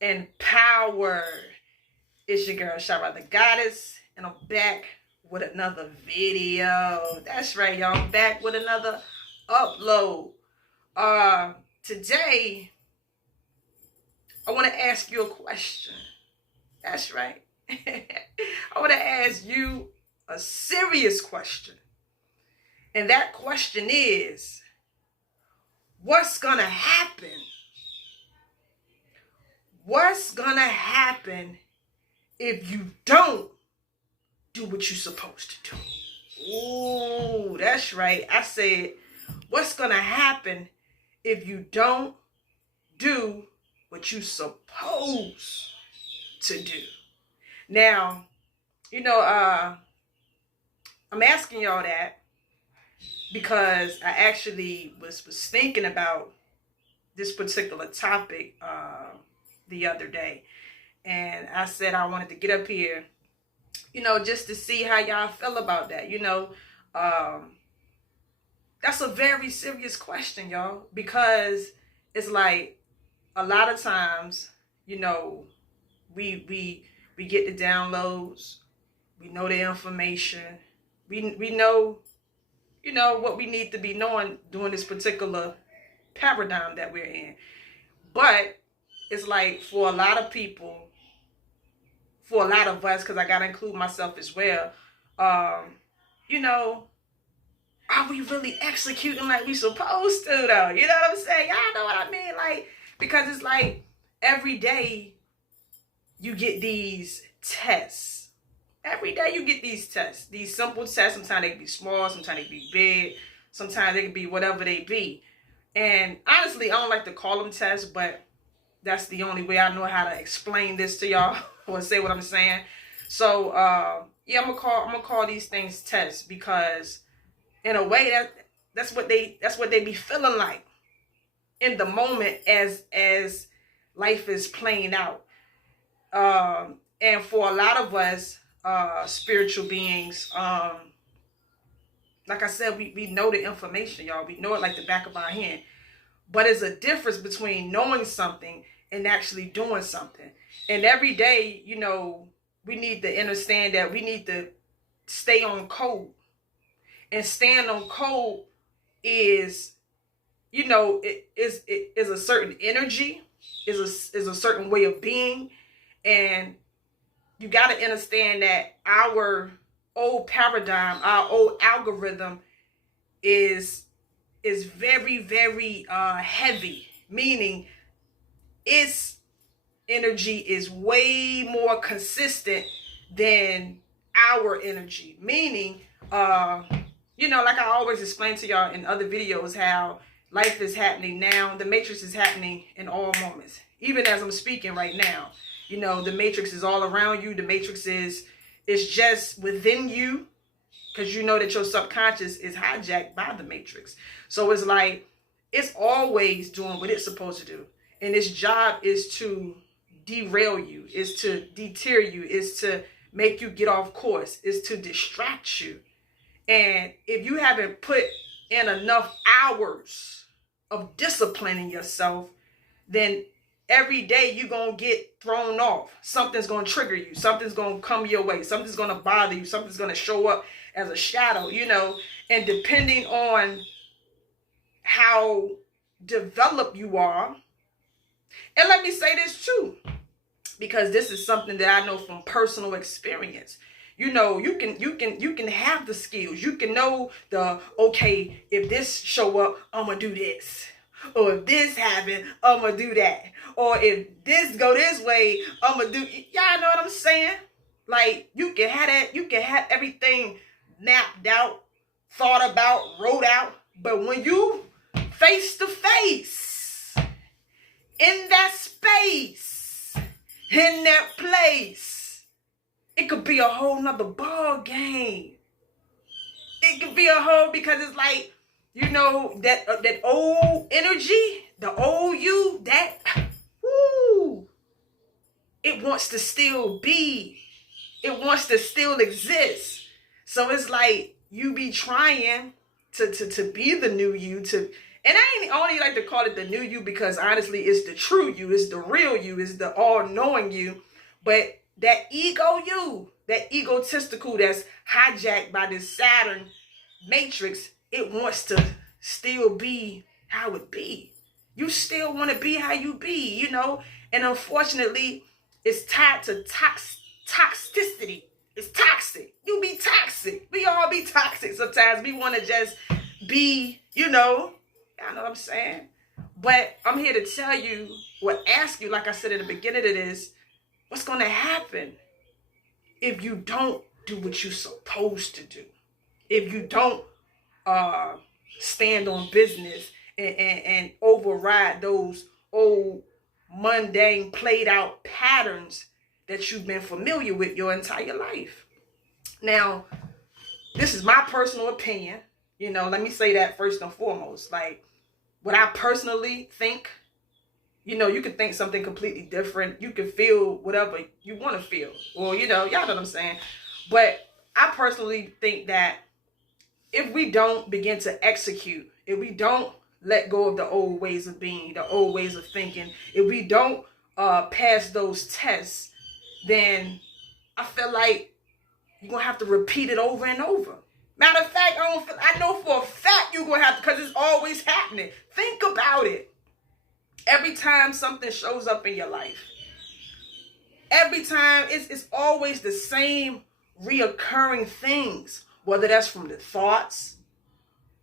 Empowered. It's your girl, Shara the Goddess, and I'm back with another video. That's right, y'all. I'm back with another upload. Today, I want to ask you a question. That's right. I want to ask you a serious question. And that question is, what's going to happen? What's going to happen if you don't do what you're supposed to do? Ooh, that's right. I said, what's going to happen if you don't do what you're supposed to do? Now, I'm asking y'all that because I actually was thinking about this particular topic the other day. And I said I wanted to get up here, just to see how y'all feel about that. That's a very serious question, y'all, because it's like a lot of times, we get the downloads, we know the information, we know, what we need to be knowing during this particular paradigm that we're in. But it's like for a lot of people, for a lot of us, because I got to include myself as well, are we really executing like we supposed to, though? You know what I'm saying? Y'all know what I mean? Like, because it's like every day you get these tests. Every day you get these tests. These simple tests. Sometimes they can be small. Sometimes they can be big. Sometimes they can be whatever they be. And honestly, I don't like to call them tests, but that's the only way I know how to explain this to y'all or say what I'm saying. So, yeah, I'm gonna call these things tests because, in a way, that's what they be feeling like in the moment as life is playing out. And for a lot of us, spiritual beings, like I said, we know the information, y'all. We know it like the back of our hand. But there's a difference between knowing something and actually doing something. And every day, we need to understand that we need to stay on code. And staying on code is, it is a certain energy, is a certain way of being. And you got to understand that our old paradigm, our old algorithm is very, very heavy, meaning its energy is way more consistent than our energy, meaning like I always explain to y'all in other videos, how life is happening now. The matrix is happening in all moments. Even as I'm speaking right now, the matrix is all around you. The matrix is just within you, because you know that your subconscious is hijacked by the matrix. So it's like it's always doing what it's supposed to do. And its job is to derail you, is to deter you, is to make you get off course, is to distract you. And if you haven't put in enough hours of disciplining yourself, then every day you're going to get thrown off. Something's going to trigger you. Something's going to come your way. Something's going to bother you. Something's going to show up as a shadow, And depending on how developed you are, and let me say this too, because this is something that I know from personal experience. You can have the skills. You can know okay, if this show up, I'm going to do this. Or if this happen, I'm going to do that. Or if this go this way, I'm going to do, y'all know what I'm saying? Like, you can have that, you can have everything mapped out, thought about, wrote out. But when you face to face, in that space, in that place, it could be a whole nother ball game. It could be a whole, because it's like, that old energy, the old you, it wants to still be. It wants to still exist. So it's like you be trying to be the new you, And I ain't only like to call it the new you because honestly, it's the true you, it's the real you, it's the all-knowing you. But that ego you, that egotistical that's hijacked by this Saturn matrix, it wants to still be how it be. You still want to be how you be, you know? And unfortunately, it's tied to toxicity. It's toxic. You be toxic. We all be toxic sometimes. We want to just be, you know what I'm saying? But I'm here to tell you, or ask you, like I said in the beginning of this, what's going to happen if you don't do what you're supposed to do? If you don't stand on business and override those old mundane played out patterns that you've been familiar with your entire life. Now, this is my personal opinion. You know, let me say that first and foremost. Like, what I personally think, you know, you can think something completely different. You can feel whatever you want to feel. Or, you know, y'all know what I'm saying. But I personally think that if we don't begin to execute, if we don't let go of the old ways of being, the old ways of thinking, if we don't pass those tests, then I feel like you're going to have to repeat it over and over. Matter of fact, I know for a fact you're going to have to, because it's always happening. Think about it. Every time something shows up in your life, every time it's always the same reoccurring things, whether that's from the thoughts,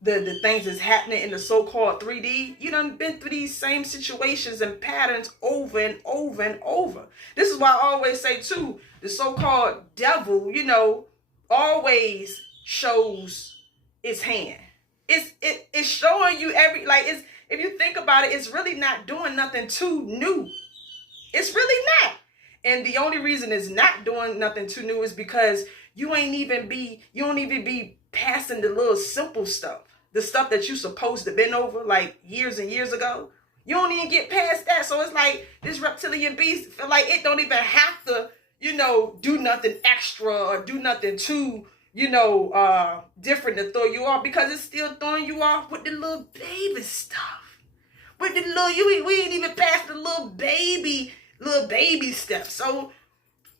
the things that's happening in the so-called 3D. You done been through these same situations and patterns over and over and over. This is why I always say too, the so-called devil, you know, always shows its hand. It's showing you it's, if you think about it, it's really not doing nothing too new. It's really not. And the only reason it's not doing nothing too new is because you don't even be passing the little simple stuff. The stuff that you supposed to been over like years and years ago. You don't even get past that. So it's like this reptilian beast feel like it don't even have to, you know, do nothing extra or do nothing too, you know, different to throw you off, because it's still throwing you off with the little baby stuff. With the little, we ain't even past the little baby steps. So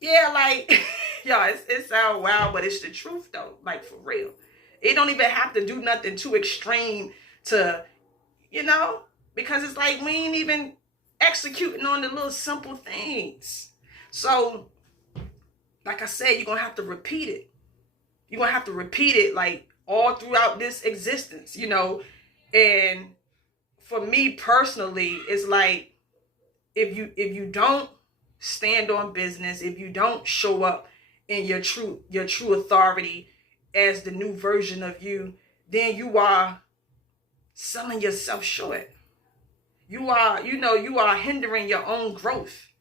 yeah, like, y'all, it sounds wild, but it's the truth though, like for real. It don't even have to do nothing too extreme to, you know, because it's like we ain't even executing on the little simple things. So, like I said, you're going to have to repeat it. You're going to have to repeat it like all throughout this existence, you know. And for me personally, it's like if you don't stand on business, if you don't show up in your true authority as the new version of you, then you are selling yourself short. You are hindering your own growth.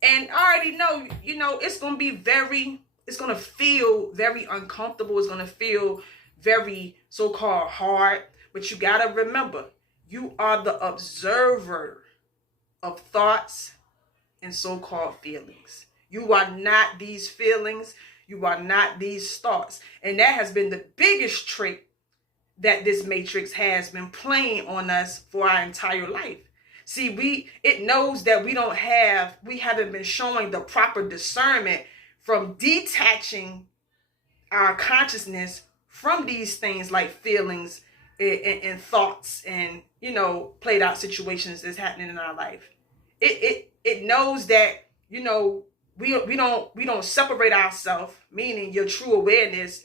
And I already know, you know, it's going to feel very uncomfortable. It's going to feel very so-called hard. But you got to remember, you are the observer of thoughts and so-called feelings. You are not these feelings. You are not these thoughts. And that has been the biggest trick that this matrix has been playing on us for our entire life. See, it knows that we haven't been showing the proper discernment from detaching our consciousness from these things like feelings and thoughts and, you know, played out situations that's happening in our life. It knows that, you know, we don't separate ourselves, meaning your true awareness,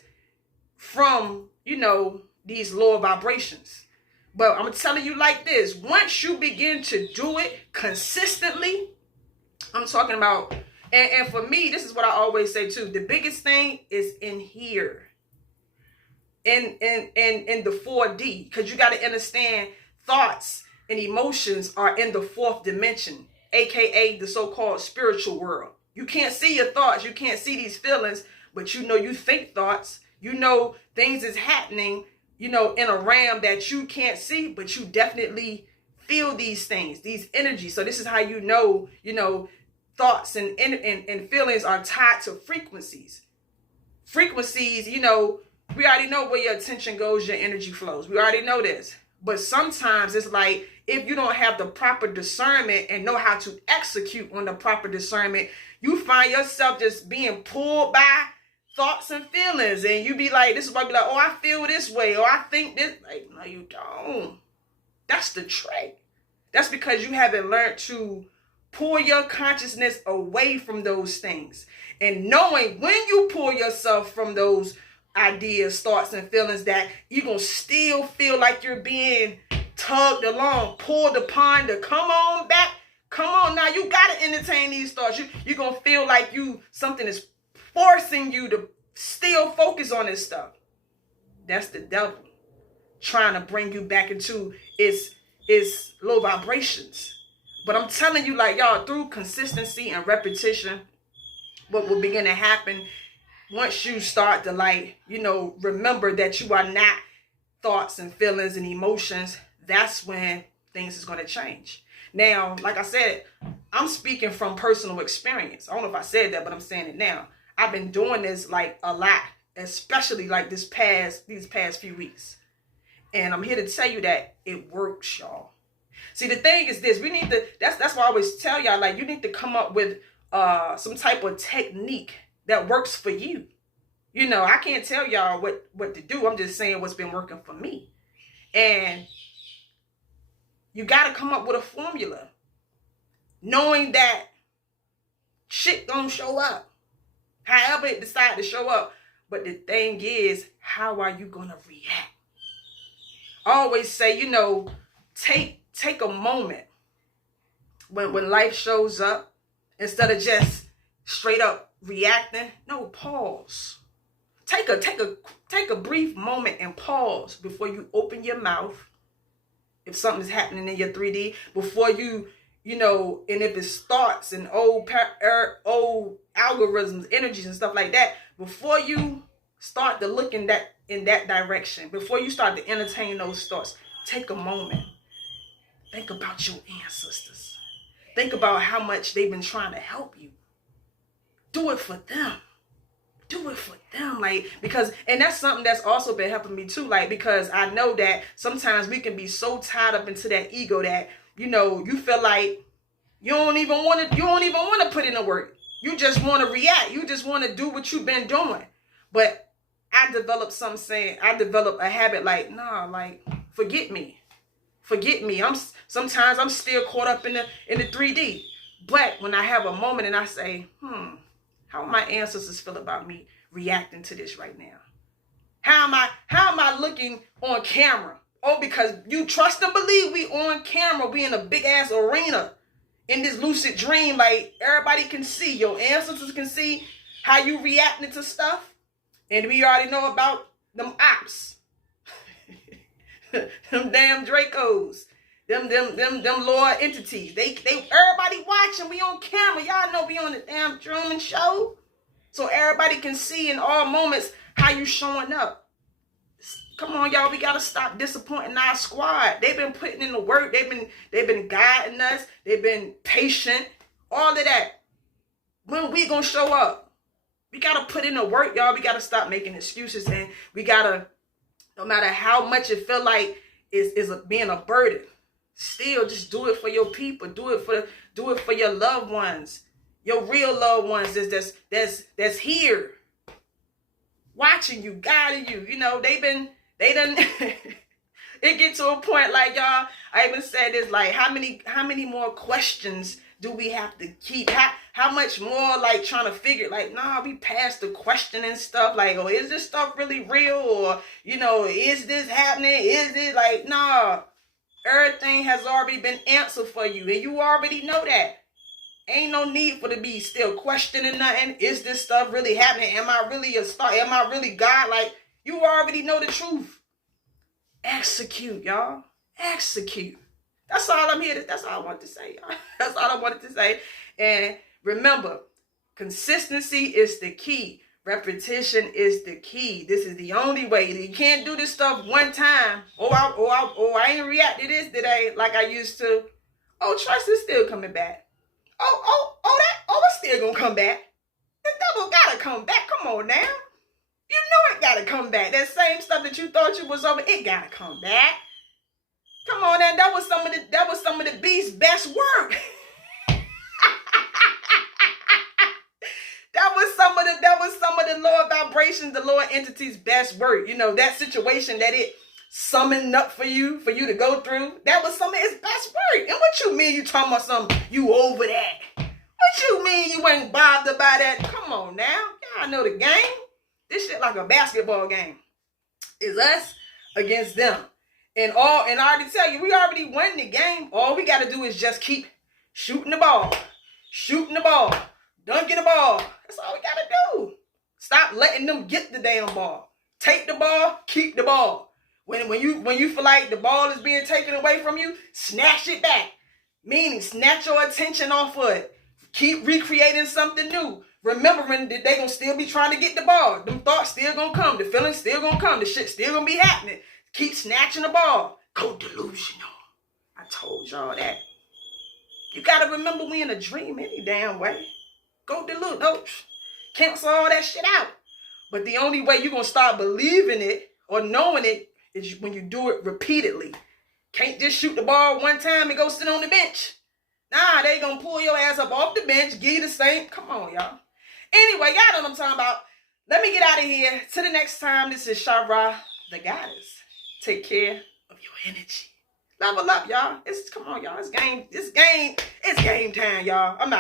from, you know, these lower vibrations. But I'm telling you like this, once you begin to do it consistently, I'm talking about, and for me, this is what I always say too, the biggest thing is in here, in the 4D, because you got to understand thoughts and emotions are in the 4th dimension, aka the so-called spiritual world. You can't see your thoughts, you can't see these feelings, but you know you think thoughts, you know things is happening, you know, in a realm that you can't see, but you definitely feel these things, these energies. So this is how you know, thoughts and feelings are tied to frequencies. Frequencies, you know, we already know where your attention goes, your energy flows. We already know this. But sometimes it's like, if you don't have the proper discernment and know how to execute on the proper discernment, you find yourself just being pulled by thoughts and feelings. And you be like, this is why you be like, oh, I feel this way, or I think this. Like, no, you don't. That's the trick. That's because you haven't learned to pull your consciousness away from those things. And knowing when you pull yourself from those ideas, thoughts, and feelings, that you're going to still feel like you're being tugged along, pulled upon to come on back. Come on now, you got to entertain these thoughts. You're going to feel like something is forcing you to still focus on this stuff. That's the devil trying to bring you back into its low vibrations. But I'm telling you, like, y'all, through consistency and repetition, what will begin to happen once you start to, like, remember that you are not thoughts and feelings and emotions, that's when things is going to change. Now, like I said, I'm speaking from personal experience. I don't know if I said that, but I'm saying it now. I've been doing this like a lot, especially like these past few weeks. And I'm here to tell you that it works, y'all. See, the thing is this, we need to, that's why I always tell y'all, like, you need to come up with some type of technique that works for you. I can't tell y'all what to do. I'm just saying what's been working for me. And you got to come up with a formula, knowing that shit gonna show up, however it decide to show up. But the thing is, how are you gonna react? I always say, take a moment when life shows up, instead of just straight up reacting. No, pause. Take a brief moment and pause before you open your mouth. If something's happening in your 3D, before and if it's thoughts and old algorithms, energies and stuff like that, before you start to look in that direction, before you start to entertain those thoughts, take a moment. Think about your ancestors. Think about how much they've been trying to help you. Do it for them. Do it for them. And that's something that's also been helping me too. Because I know that sometimes we can be so tied up into that ego that, you feel like you don't even want to put in the work. You just want to react. You just want to do what you've been doing. But I developed a habit forget me. Forget me. Sometimes I'm still caught up in the 3D. But when I have a moment and I say, how my ancestors feel about me reacting to this right now? How am I looking on camera? Oh, because you trust and believe we on camera. We in a big ass arena in this lucid dream. Like, everybody can see. Your ancestors can see how you reacting to stuff. And we already know about them ops. Them damn Dracos. Them lower entities. They everybody watching. We on camera. Y'all know we on the damn Truman Show. So everybody can see in all moments how you showing up. Come on, y'all. We gotta stop disappointing our squad. They've been putting in the work. They've been guiding us. They've been patient. All of that. When we gonna show up? We gotta put in the work, y'all. We gotta stop making excuses, and we gotta, no matter how much it feel like is being a burden, still just do it for your people. Do it for your loved ones, your real loved ones that's here, watching you, guiding you. They done. It get to a point, like, y'all, I even said this, like, how many more questions do we have to keep? How much more, like, trying to figure, like, nah, we passed the questioning stuff, like, oh, is this stuff really real? Or, is this happening? Is it, like, nah, everything has already been answered for you, and you already know that. Ain't no need for to be still questioning nothing. Is this stuff really happening? Am I really a star? Am I really God? Like, you already know the truth. Execute, y'all. Execute. That's all I'm here. That's all I wanted to say, y'all. That's all I wanted to say. And remember, consistency is the key. Repetition is the key. This is the only way. You can't do this stuff one time. I ain't react to this today like I used to. Oh, trust is still coming back. It's still gonna come back. The devil gotta come back. Come on now. You know it gotta come back. That same stuff that you thought you was over, it gotta come back. Come on, now that was some of the beast's best work. That was some of the lower vibrations, the lower entity's best work. You know, that situation that it summoned up for you to go through, that was some of its best work. And what you mean you talking about something, you over that? What you mean you ain't bothered by that? Come on now. Y'all know the game. This shit like a basketball game. It's us against them. And I already tell you, we already won the game. All we got to do is just keep shooting the ball. Shooting the ball. Dunking the ball. That's all we got to do. Stop letting them get the damn ball. Take the ball, keep the ball. When you feel like the ball is being taken away from you, snatch it back. Meaning, snatch your attention off of it. Keep recreating something new. Remembering that they gonna still be trying to get the ball. Them thoughts still gonna come. The feelings still gonna come. The shit still gonna be happening. Keep snatching the ball. Go delusional. I told y'all that. You gotta remember we in a dream any damn way. Go delusional. No, cancel all that shit out. But the only way you're gonna start believing it or knowing it is when you do it repeatedly. Can't just shoot the ball one time and go sit on the bench. Nah, they gonna pull your ass up off the bench, give you the same. Come on, y'all. Anyway, y'all know what I'm talking about. Let me get out of here. Till the next time, this is Shara, the goddess. Take care of your energy. Level up, y'all. Come on, y'all. It's game time, y'all. I'm out.